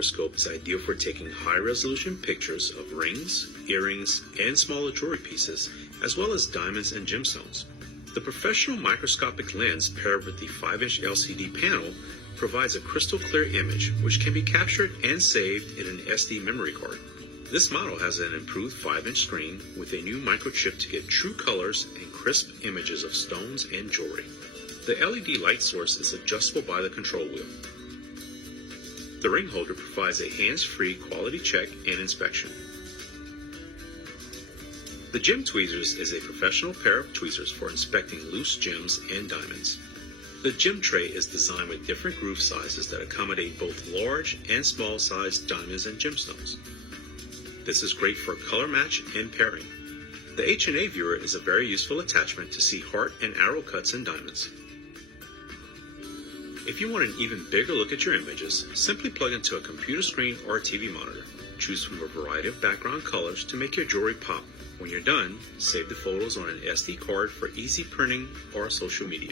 microscope is ideal for taking high-resolution pictures of rings, earrings, and smaller jewelry pieces, as well as diamonds and gemstones. The professional microscopic lens paired with the 5-inch LCD panel provides a crystal clear image which can be captured and saved in an SD memory card. This model has an improved 5-inch screen with a new microchip to get true colors and crisp images of stones and jewelry. The LED light source is adjustable by the control wheel. The ring holder provides a hands-free quality check and inspection. The Gem Tweezers is a professional pair of tweezers for inspecting loose gems and diamonds. The gem tray is designed with different groove sizes that accommodate both large and small sized diamonds and gemstones. This is great for color match and pairing. The H&A viewer is a very useful attachment to see heart and arrow cuts in diamonds. If you want an even bigger look at your images, simply plug into a computer screen or a TV monitor. Choose from a variety of background colors to make your jewelry pop. When you're done, save the photos on an SD card for easy printing or social media.